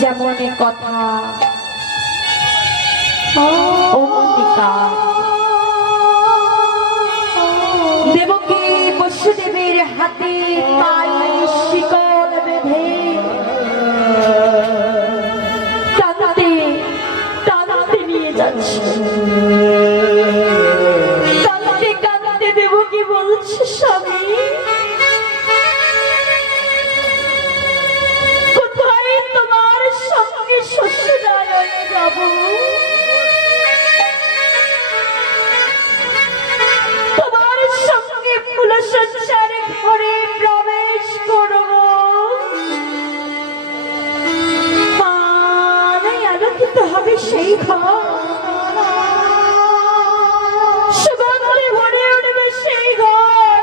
যেমন কথা অমনিকা দেবকী বসুদেবের হাতে পায়ে শিকল বেঁধে টানতে টানতে নিয়ে যাচ্ছে। কাঁদতে কাঁদতে দেবকী বলছে, স্বামী কোথায় তোমার সঙ্গে শ্বশুরালয়ে যাব? তোমার সঙ্গে ফুলসজ্জার ঘরে প্রবেশ করব। মানে আলোকিত হবে সেই ঘর, সুগন্ধে ভরে উঠবে সেই ঘর।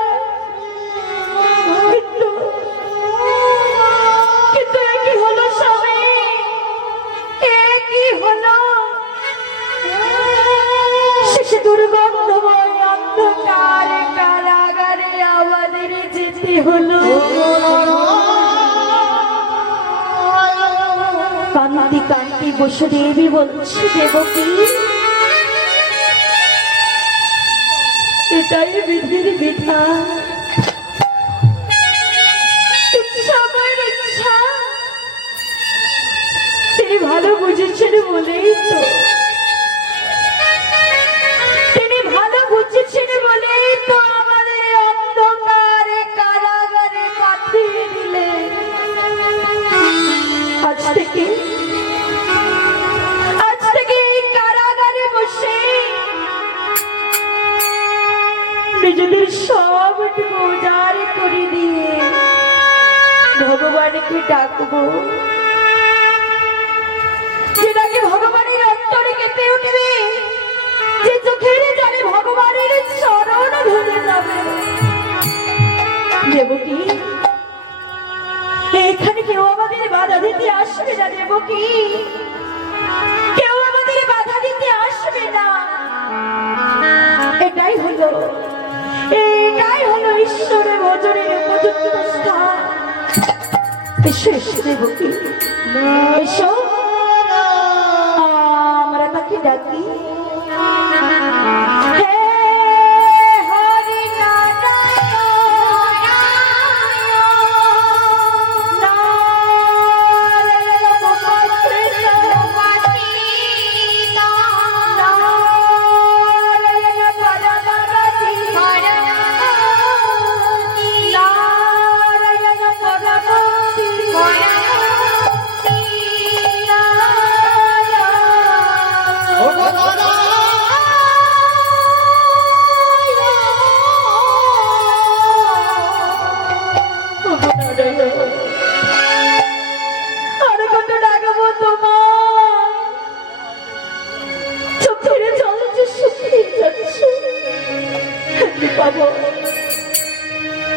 কিন্তু একই হলো স্বামী, একই হলো শেষে দুর্গন্ধময় অন্ধকার কারাগারে আমাদের যেতে হলো। কান্তি কান্তি বসুদেবী বলছে, দেবকী এটাই বিধির বিধান, ইচ্ছা আমার ইচ্ছা। তিনি ভালো বুঝেছেন বলেই তো, তিনি ভালো বুঝেছেন বলেই তো আমাদের অন্ধকারে কারাগারে পাঠিয়ে দিলেন। আজ থেকে এই কারাগারে বসে নিজেদের সবটুকু উজাড় করে দিয়ে ভগবানকে ডাকবো, যেটাকে ভগবানের অন্তরে কেঁপে উঠবে, যে চোখের জলে ভগবানের চরণ ধরে যাবে। দেবকী এখানে কেউ আমাদের বাধা দিতে আসবে না, দেবকী কেউ আমাদের বাধা দিতে আসবে না। এটাই হলো ঈশ্বরের ভজনের উপযুক্ত স্থান। এসো এসো দেবকী, এসো আমরা তাকে ডাকি।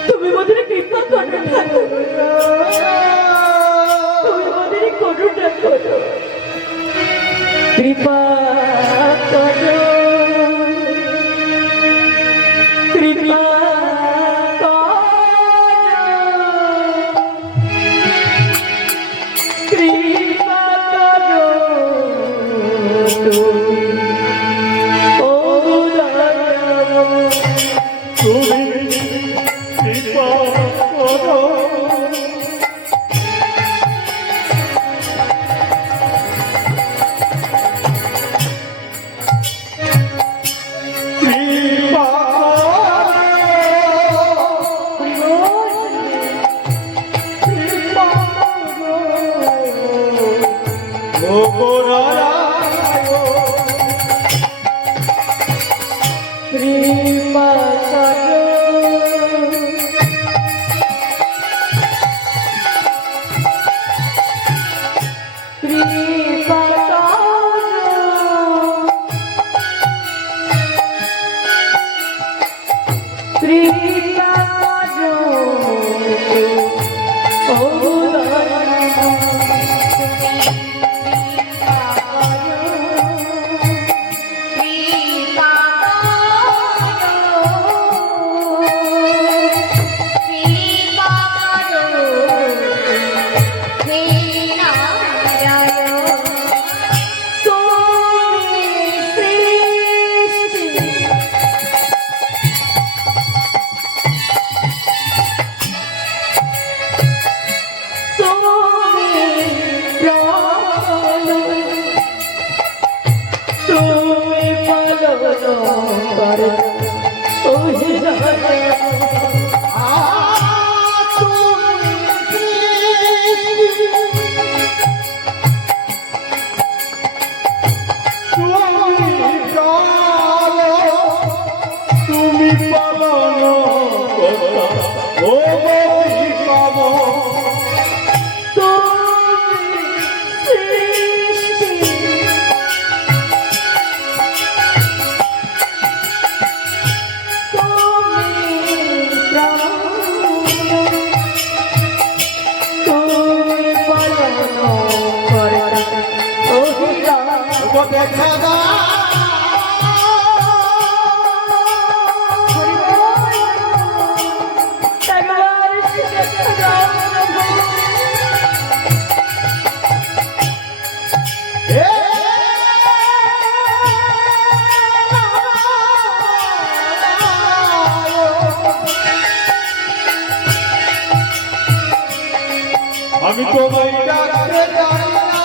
তুমি মোদের কৃপা করো ঠাকুর, তুমি মোদের করুণা করো, কৃপা করো, কৃপা কৃপা করো। দেখা দাও একবার সে দেখা দাও প্রভু। আমি তোমায় ডাকতে জানি না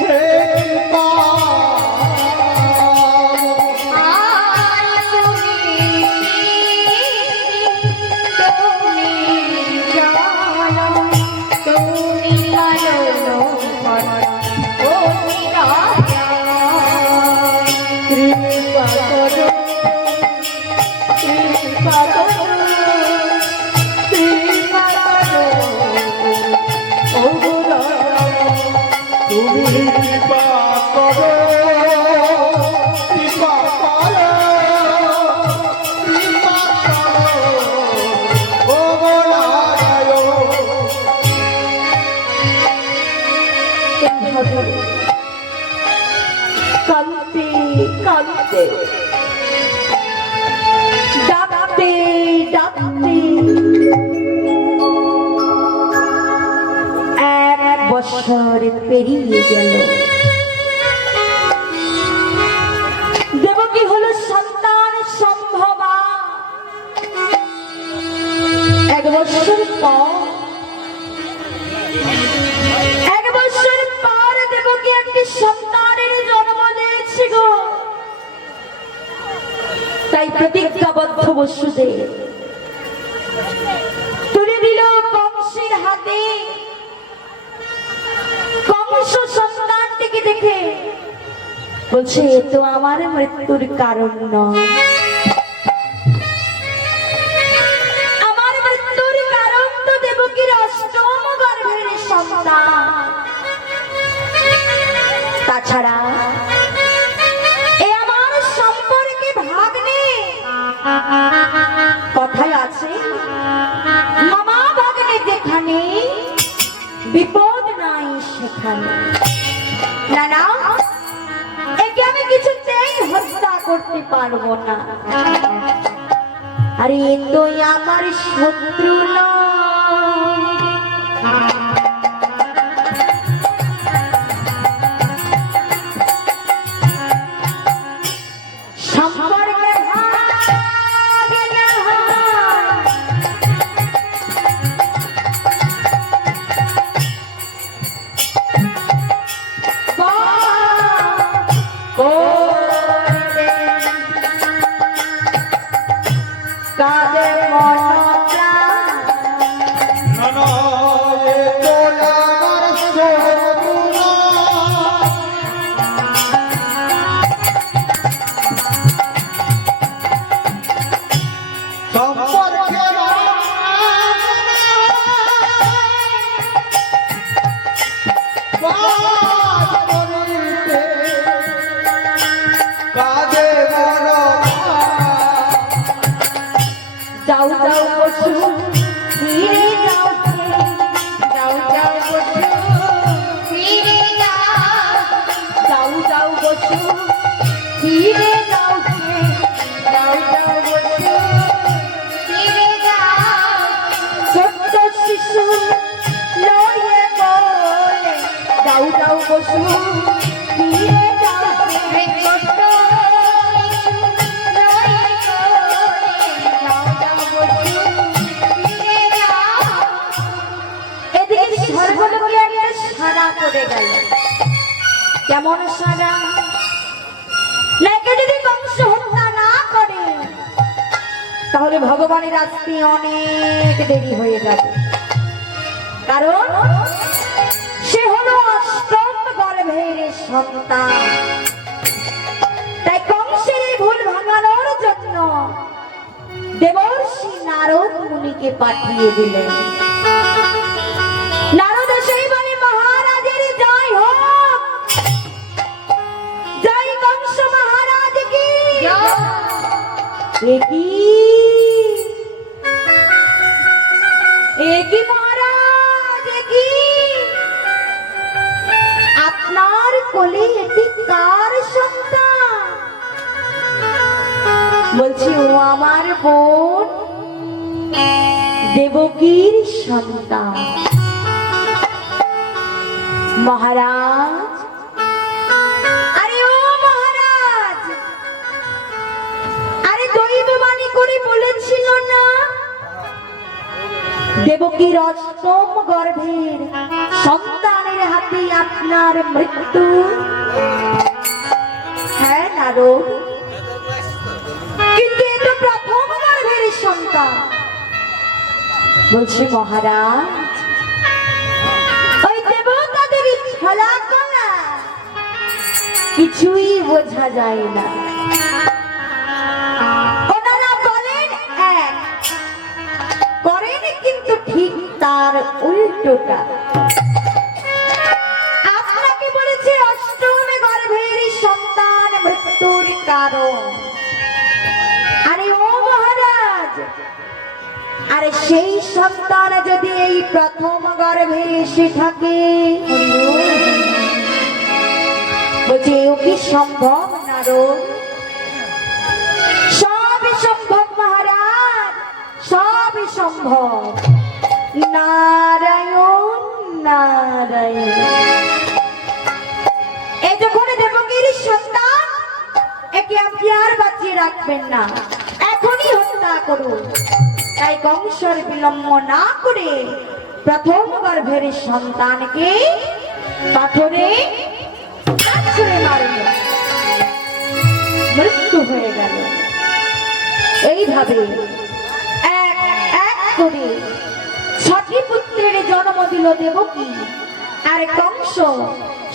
হে মা তুমি কৃপা করো কৃপা করো কৃপা করো ও কাঁদতে কাঁদতে ডাকতে ডাকতে 1 বছর পেরিয়ে গেল। দেবকী হলো সন্তান সম্ভবা। 1 বছর পর দেবকী একটি সন্তানের জন্ম দিয়েছে গো। তাই প্রতিজ্ঞাবদ্ধ বসুদেব তুলে দিল কংসের হাতে। কংস সন্তানটিকে দেখে বলছে, এ তো আমার মৃত্যুর কারণ নয়, আমার মৃত্যুর কারণ তো দেবকীর 8ম গর্ভের সন্তান। তাছাড়া এ আমার সম্পর্কে ভাগ্নে। কথায় আছে, মামা ভাগ্নে যেখানে বিপদ নাই সেখানে। না না, একে আমি কিছুতেই হত্যা করতে পারবো না। আরে এ তো আমার শত্রু নয়, সম্পর্কে ভাগ্নে কাদের মন প্রাণ না না এ তো আমার শত্রু না সম্পর্কে কাজে মন যাও যাও বসু ফিরে যাও, যাও যাও বসু ফিরে যাও, যাও যাও বসু ফিরে যাও, যাও যাও বসু ফিরে যাও। ছোট্ট শিশু লয়ে বলে, যাও যাও বসু ফিরে যাও, ছোট্ট সারা করে গেল। কেমন সারা? নাকি যদি কংস হত্যা না করে তাহলে ভগবানের আসতে অনেক দেরি হয়ে যাবে। কারণ সে হলো 8ম গর্ভের সন্তান। তাই কংসের এই ভুল ভাঙানোর জন্য দেবর্ষি নারদ মুনিকে পাঠিয়ে দিলেন। নারদ সেই বলে, মহারাজের জয় হোক, জয় কংস মহারাজ কি। একই মহারাজ, আপনার কোলে এটি কার সন্তান? বলছি ও আমার বোন দেবকীর সন্তান। মহারাজ, আরে ও মহারাজ, আরে দৈববাণী করে বলেছিল না দেবকীর অষ্টম গর্ভের সন্তানের হাতে আপনার মৃত্যু? হ্যাঁ নারদ, কিন্তু এ তো প্রথম গর্ভের সন্তান। বলছি মহারাজ, ওই দেবতাদের ছলাকলা কিছুই বোঝা যায় না। ওনারা বলেন এক, করেন কিন্তু ঠিক তার উল্টোটা। আপনাকে বলেছে অষ্টম গর্ভের সন্তান মৃত্যুর কারণ। আরে ও মহারাজ, আরে সেই সন্তান যদি এই প্রথম গর্ভে এসে থাকে, বলছে এও কি সম্ভব নারদ? সবই সম্ভব মহারাজ, সবই সম্ভব। নারায়ণ নারায়ণ। এই যখন দেবগির সন্তান, একে আপনি আর বাঁচিয়ে রাখবেন না, এখনই হত্যা করুন। তাই কংসর বিলম্ব না করে প্রথম গর্ভের সন্তানকে পাথরে আছড়ে মারল, মৃত্যু হয়ে গেল। এইভাবে এক এক করে 6টি পুত্রের জন্ম দিল দেবকী। আর কংস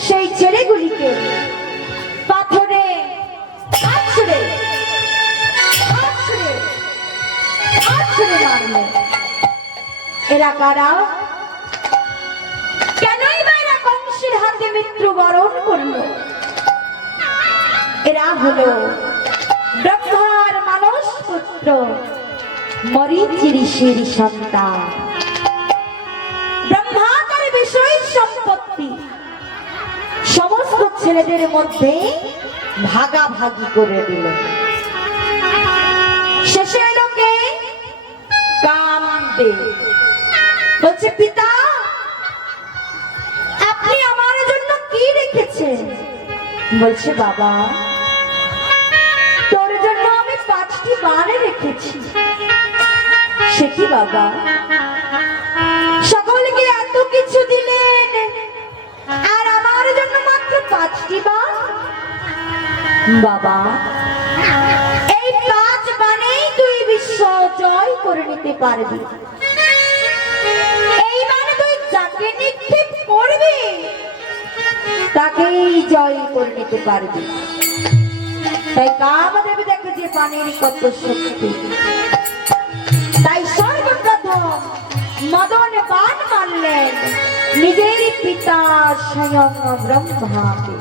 সেই ছেলেগুলিকে পাথরে আছড়ে আছড়ে আছড়ে মারল। এরা কারা? কেনই বা এরা কংসের হাতে মৃত্যুবরণ করল? এরা হলো ব্রহ্মার মানস পুত্র মরীচি ঋষির সন্তান। ব্রহ্মা তার বিষয় সম্পত্তি সমস্ত ছেলেদের মধ্যে ভাগাভাগি করে দিল। শেষে লোকে কামদেব বলছে, পিতা আপনি আমার জন্য কি রেখেছেন? বলছে, বাবা তোর জন্য আমি 5টি বান রেখেছি। সে কি বাবা, সকলকে এত কিছু দিলেন আর আমার জন্য মাত্র 5টি বান? বাবা এই 5 বানেই তুই বিশ্ব জয় করে নিতে পারবি। এই বানে তুই যাকে নিক্ষেপ করবি তাকেই জয় করে নিতে পারবি। তাই কামদেব দেখে যে পানির কত শক্তি, তাই সর্বপ্রথম মদন বান মারলেন নিজের পিতা স্বয়ং ব্রহ্মাকে।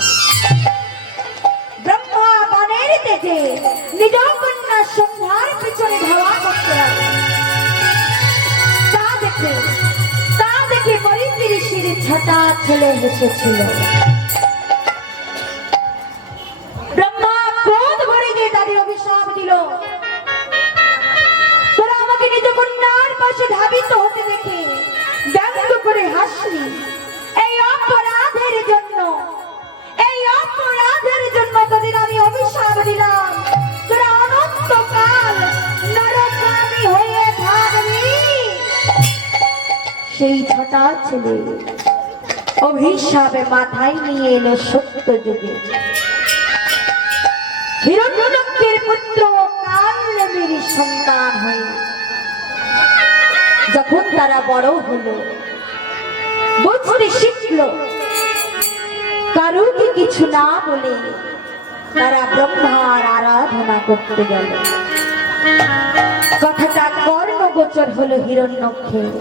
ব্রহ্মা বানের তেজে নিজ কন্যা সন্ধ্যার পিছনে ধাওয়া করতে লাগলেন। তা দেখে মরীচি ঋষির ছটা ছেলে হেসেছিল। ব্রহ্মা ক্রোধ ভরে গিয়ে তাদের অভিশাপ দিল, তোরা আমাকে নিজ কন্যার পাশে ধাবিত হতে দেখে ব্যঙ্গ করে হাসলি। এই অপরাধের জন্য তোদের আমি অভিশাপ দিলাম, তোরা অনন্তকাল নরকামী হয়ে থাকবি। সেই ছটা ছেলে অভিশাপে মাথায় নিয়ে এলো সত্য যুগে হিরণ্যকশিপুর পুত্র কালনেমির সন্তান হয়ে। যখন তারা বড় হলো, বুঝতে শিখলো, কারুকে কিছু না বলে তারা ব্রহ্মার আরাধনা করতে গেল। কথাটা কর্ণগোচর হলো হিরণ্যকের।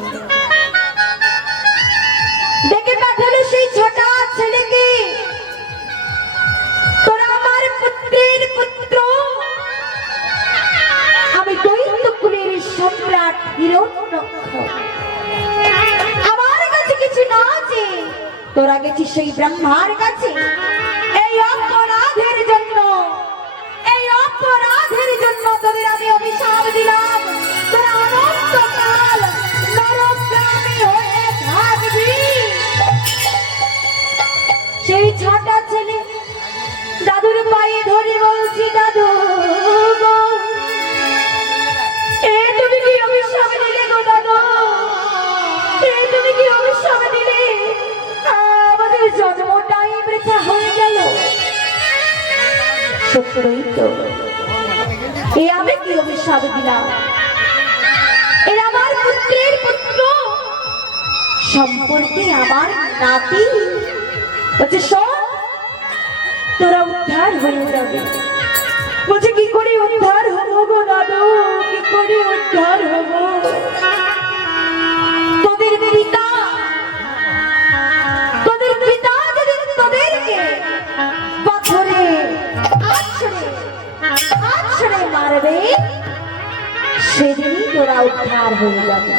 ডেকে পাঠালো সেই ছটা ছেলেকে, তোরা আমার পুত্রের পুত্র, আমি দৈত্যকুলের সম্রাট হিরণ্যক্ষ। আমার কাছে কিছু না যে তোরা গেছিস সেই ব্রহ্মার কাছে এই অপরাধের জন্য, এই অপরাধের জন্য তোদের আমি অভিশাপ দিলাম, তোরা অনন্তকাল নরকগামী হয়ে থাকবি। সেই ছটা ছেলে দাদুর পায়ে ধরে বলছি, দাদু গো, এ তুমি কি অভিশাপ দিলে গো দাদু, এ তুমি কি অভিশাপ দিলে, আমাদের জন্মটাই বৃথা হয়ে গেল। সত্যই তো, এ আমি কি অভিশাপ দিলাম, এ আমার পুত্রের পুত্র সম্পর্কে আমার নাতি। বলছে শোন, তোরা উদ্ধার হয়ে যাবে। বলছে কি করে উদ্ধার হবো গো দাদু, কি করে উদ্ধার হবো? তোদের পিতা যেদিন তোদেরকে পাথরে আছড়ে মারবে, সেদিনই তোরা উদ্ধার হয়ে যাবে।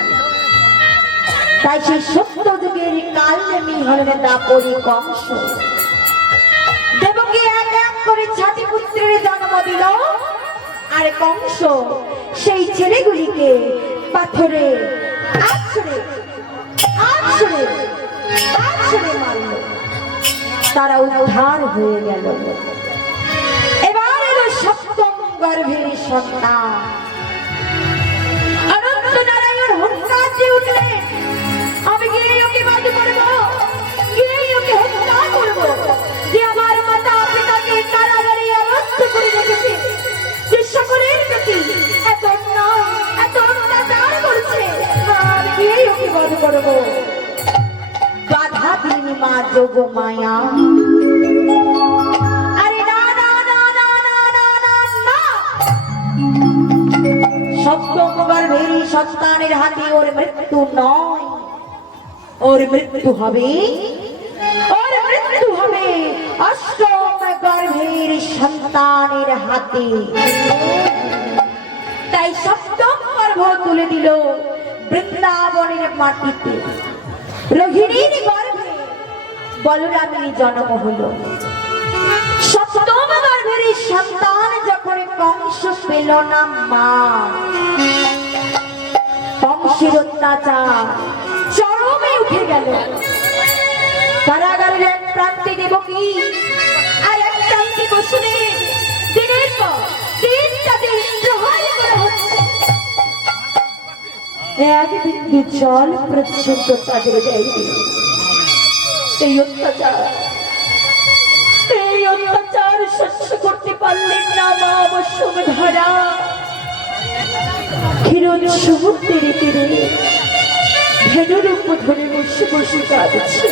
তাই সেই সত্য যুগের কালনেমি হলেন দাপরি কংস। দেবকী এক এক করে 6টি পুত্রের জন্ম দিল, আর কংস সেই ছেলেগুলিকে পাথরে আছড়ে মারল। তারা উদ্ধার হয়ে গেল। এবার এলো সপ্তম গর্ভের সন্তান। অনন্ত নারায়ণ হুঙ্কার দিয়ে উঠলেন, আমি গিয়ে ওকে বাদ করবো, গিয়ে ওকে হত্যা করবো, যে আমার মাতা পিতাকে কারাগারে আবদ্ধ করে রেখেছে, যে সকলের প্রতি এত অন্যায় এত অত্যাচার করছে, আর গিয়ে ওকে বধ করবো। বাধা দিনি মা যোগ মায়া, আরে না না না না না না না না, সপ্তম গর্ভের সন্তানের হাতে ওর মৃত্যু নয়, ওর মৃত্যু হবে, ওর মৃত্যু হবে অষ্টম গর্ভের সন্তানের হাতে। তাই সপ্তম গর্ভ তুলে দিল বৃন্দাবনের মাটিতে। রোহিণীর গর্ভে বলরামের জন্ম হলো। সপ্তম গর্ভের সন্তান যখন কংস পেল না মা, কংসের অত্যাচার চরমে উঠে গেল। কারাগারের এক প্রান্তে দেবকী আর এক প্রান্তে বসুদেব, দিনের পর দিন তাদের প্রহার করা হচ্ছে। এক বিন্দু জল পর্যন্ত তাদের দেয়নি। এই অত্যাচার সহ্য করতে পারলেন না মা বসুন্ধরা। ক্ষীরোদ সমুদ্রের তীরে ধেনুর উপর ধরে বসে বসে কাঁদছে।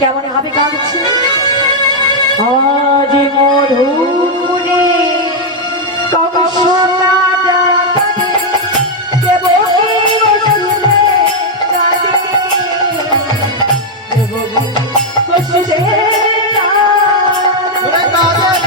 কেমন ভাবে কাঁদছে? আজ মধুরে কংস কাঁদে, দেবকী বসুদেব কাঁদে, দেবকী বসুদেব কাঁদে।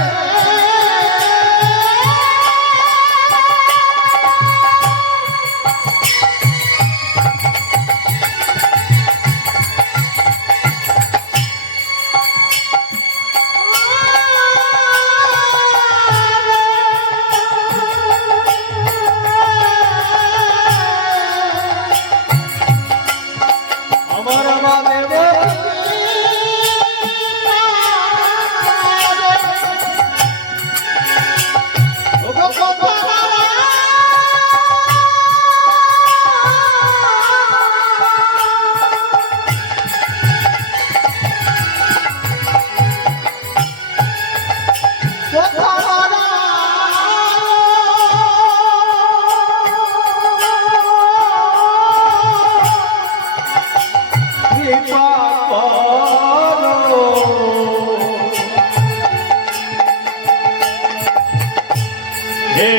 হে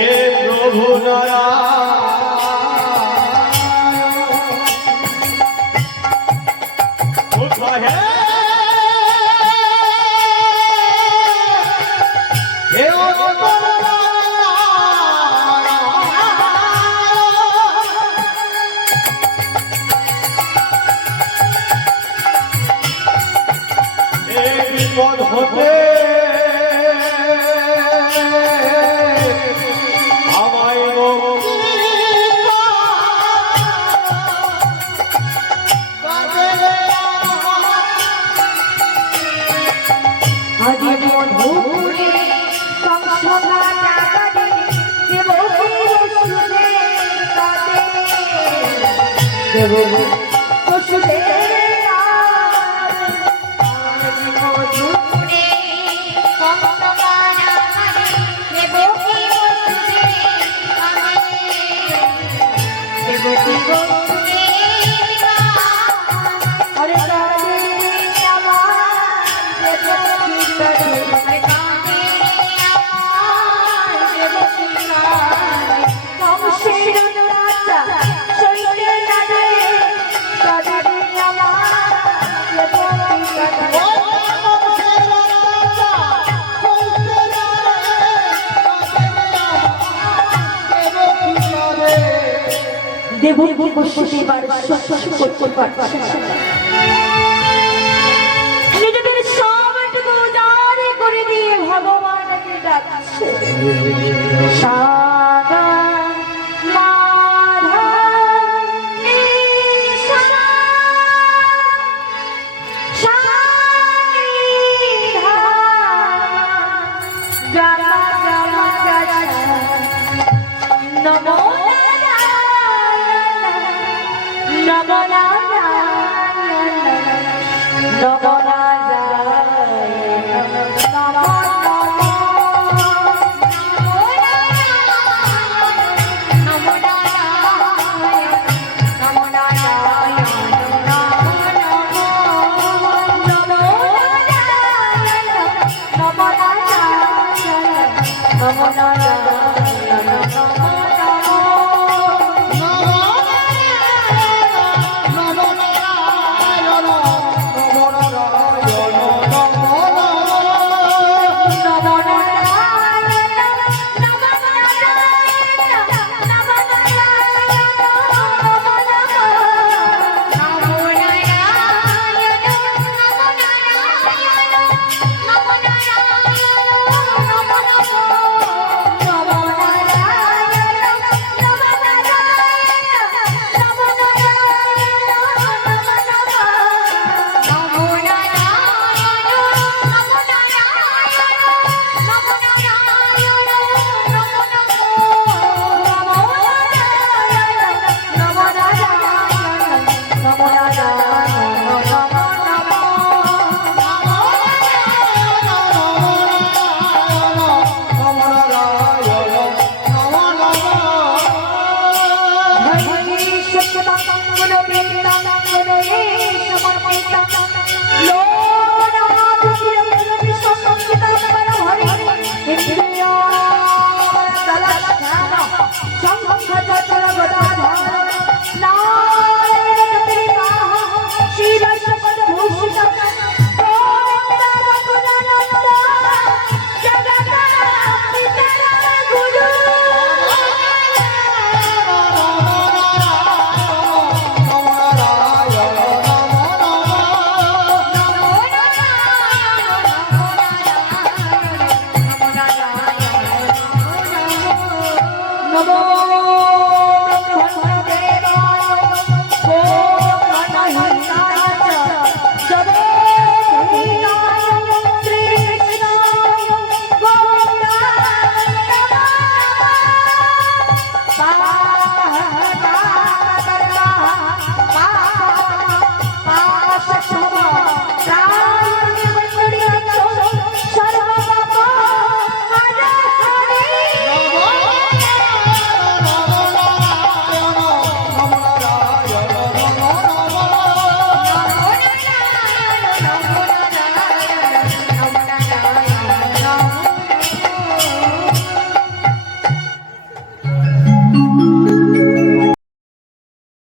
প্রভু হতে আমায় আজি মধুরে কংসনা কাটে দেবকী বসুদে কাটে দেবকী বসুদে আজি মধুরে কংসনা কাটে দেবকী বসুদে কাটে দেবকী বসুদে আরে কাটে দেবকী বসুদেব আর করতে পারছে নিজেদের সবটুকু উজাড় করে দিয়ে ভগবানকে ডাকছে সাগা মাধা ঈশা সানিধা গামা গামা গাছা নমো নারায়ণ নমো নারায়ণ নমো